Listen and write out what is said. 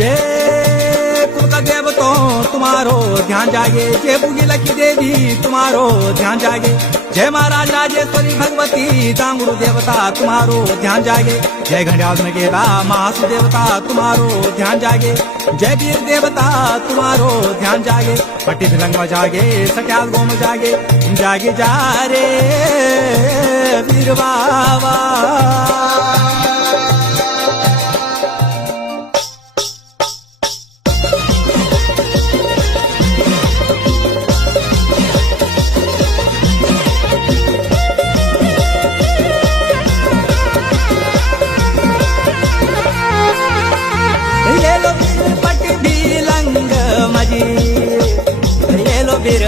जय कुल का देव तो तुम्हारो ध्यान जागे, जय बुगिला की देवी तुम्हारो ध्यान जागे, जय महाराज राजेश्वरी भगवती दांगुरु देवता तुम्हारो ध्यान जागे, जय घंटाल में गेला महासु देवता तुम्हारो ध्यान जागे, जय वीर देवता तुम्हारो ध्यान जागे, पट्टी भिलंग में जागे सट्याल गो में जागे, जागे जा रे वीर बाबा। ये लो वीर पट्टी भिलंग माझी, ये लो वीर